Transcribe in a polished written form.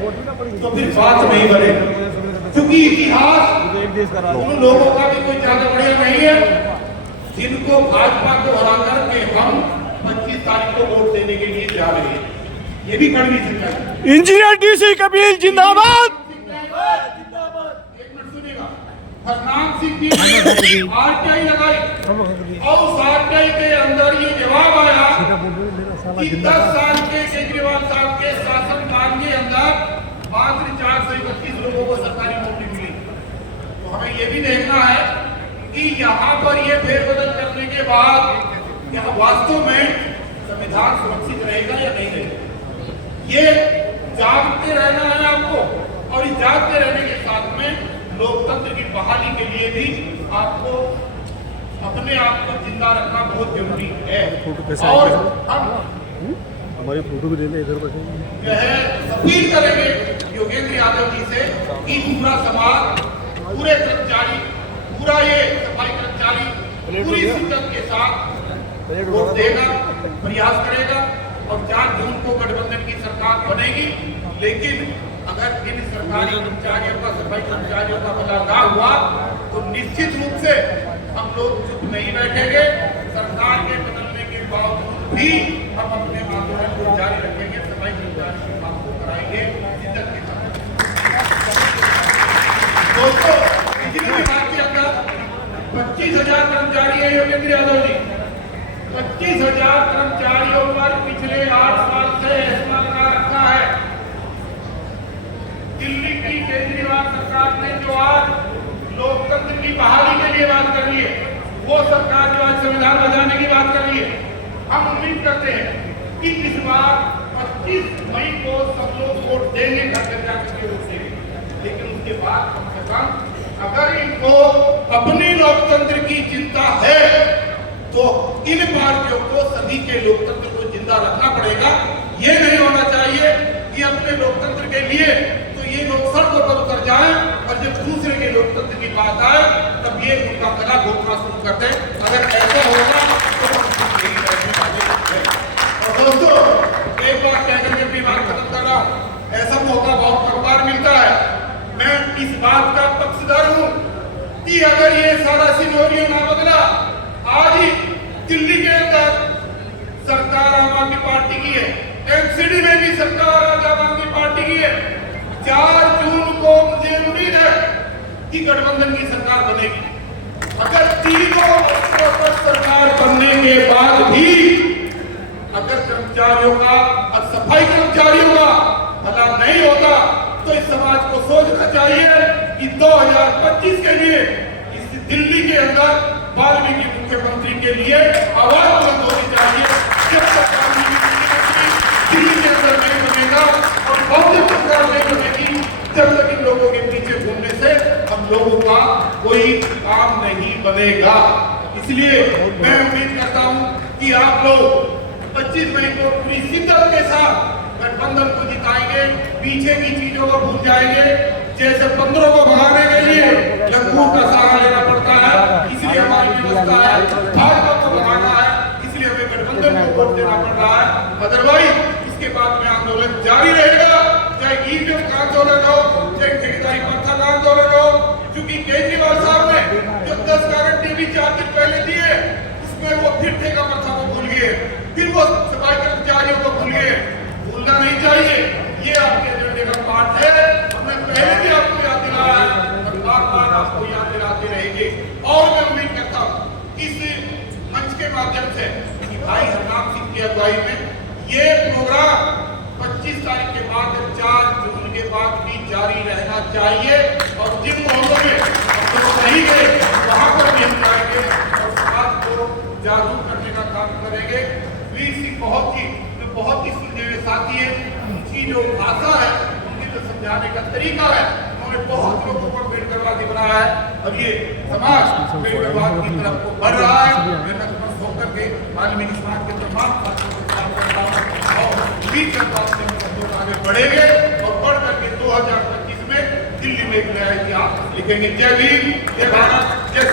तो फिर बात नहीं बनेगी, क्योंकि इतिहास उन लोगों का भी कोई ज्यादा बढ़िया नहीं है जिनको भाजपा को हरा करके हम 25 तारीख को वोट देने के लिए जा रहे हैं। ये भी कड़वी सच्चाई। इंजीनियर डीसी कपिल जिंदाबाद। एक मिनट सुनिएगा। हरनाम सिंह जी आरटीआई लगाई और उस आरटीआई के अंदर ये जवाब आया कि 10 साल के केजरीवाल साहब के शासनकाल के अंदर मात्र 431 लोगों को सरकारी नौकरी मिली। तो हमें ये भी देखना है कि यहाँ पर ये फेरबदल करने के बाद यहाँ वास्तव में संविधान सुरक्षित रहेगा या नहीं रहेगा, ये जागते रहना है आपको। और इस जागते रहने के साथ में लोकतंत्र की बहाली के लिए भी आपको अपने आप को जिंदा रखना बहुत जरूरी है। और हम हमारी फोटो भी ले ले इधर बैठे, अपील करेंगे योगेंद्र यादव जी से कि पूरा समाज, पूरे कर्मचारी, पूरा ये सफाई कर्मचारी पूरी शिद्दत के साथ वोट देगा, प्रयास करेगा और 4 जून को गठबंधन की सरकार बनेगी। लेकिन अगर इन सरकारी कर्मचारियों का, सफाई कर्मचारियों का भला ना हुआ तो निश्चित रूप से हम लोग चुप नहीं बैठेंगे। सरकार के बदलने के बावजूद भी हम अपने आंदोलन को जारी रखेंगे, सफाई कर्मचारियों की मांग को कराएंगे शिद्दत के साथ। दोस्तों, बिजली विभाग के अंदर 25,000 कर्मचारी है योगेंद्र यादव जी। 25,000 कर्मचारियों पर पिछले 8 साल से एस्मा लगा रखा है। दिल्ली की केजरीवाल सरकार ने जो आज लोकतंत्र की बहाली के लिए बात कर रही है, वो सरकार जो आज संविधान बचाने की बात कर रही है, हम उम्मीद करते हैं कि इस बार 25 मई को सब लोग वोट देंगे, घर घर जाकर के वोट देंगे। लेकिन उसके बाद कम से कम अगर इनको अपनी लोकतंत्र की चिंता है तो इन पार्टियों को सभी के लोकतंत्र को जिंदा रखना पड़ेगा। ये नहीं होना चाहिए कि अपने लोकतंत्र के लिए तो ये लोग सड़कों पर उतर जाएं और जब दूसरे के लोकतंत्र की बात आए तब ये उनका गला घोटना शुरू कर दें। अगर ऐसा होगा तो और दोस्तों, एक बात कहकर के अपनी बात खत्म कर रहा हूँ। ऐसा मौका बहुत कम बार मिलता है। मैं इस बात का पक्षधर हूँ कि अगर ये सारा सिनेरियो ना बदला, आज ही दिल्ली के अंदर सरकार आम आदमी पार्टी की है, एमसीडी में भी सरकार आज आम आदमी पार्टी की है। 4 जून को मुझे उम्मीद है कि गठबंधन की सरकार बनेगी। अगर तीनों पर सरकार बनने के बाद भी अगर कर्मचारियों का और सफाई कर्मचारियों का भला नहीं होता तो इस समाज को सोचना चाहिए कि 2025 के लिए इस दिल्ली के अंदर वाल्मीकि मुख्यमंत्री के लिए आवाज बुलंद होनी चाहिए। जब तक वाल्मीकि दिल्ली के अंदर नहीं बनेगा और बहुजन सरकार नहीं बनेगी, जब तक इन लोगों के पीछे घूमने से हम लोगों का कोई काम नहीं बनेगा। इसलिए मैं उम्मीद करता हूं कि आप लोग 25 मई को पूरी शिद्दत के साथ गठबंधन को जिताएंगे, पीछे की चीजों को भूल जाएंगे। जैसे बंदरों को भगाने के लिए लंगूर का सहारा लेना पड़ता है, इसलिए हमारी व्यवस्था है। भाजपा को भगाना है, इसलिए हमें गठबंधन को वोट देना पड़ रहा है। अदरवाइज इसके बाद में आंदोलन जारी रहेगा, चाहे ईवीएम का आंदोलन हो, चाहे ठेकेदारी प्रथा का आंदोलन हो। क्योंकि केजरीवाल साहब ने जो 10 गारंटी भी 4 दिन पहले दिए, उसमें वो फिर ठेका प्रथा को भूल गए, फिर वो सफाई कर्मचारियों को भूल गए। भूलना नहीं चाहिए, ये आपके एजेंडे का पार्ट है। हमने पहले भी आपको याद दिलाया है और बार-बार आपको याद दिलाते रहेंगे। और मैं उम्मीद करता हूँ इस मंच के माध्यम से कि भाई हरनाम सिंह की अगुवाई में ये प्रोग्राम 25 तारीख के बाद 4 जून के बाद भी जारी रहना चाहिए। और जिन मोहल्लों में हम लोग नहीं गए वहां पर भी हम जाएंगे और समाज को जागरूक करने का काम करेंगे। वीर सिंह बहुत ही सुलझे साथी है। उनकी जो भाषा है, उनकी जो समझाने का तरीका है, उन्होंने बहुत लोगों को बेटकरवादी बनाया है। अब ये समाज बेटकरवाद की तरफ को बढ़ रहा है। मैं नतमस्तक होकर के वाल्मीकि समाज के तमाम छात्रों को सलाम करता हूं और उम्मीद करता हूं कि हम लोग आगे बढ़ेंगे और बढ़ करके 2025 में दिल्ली में एक नया इतिहास लिखेंगे। जय भीम, जय भारत, जय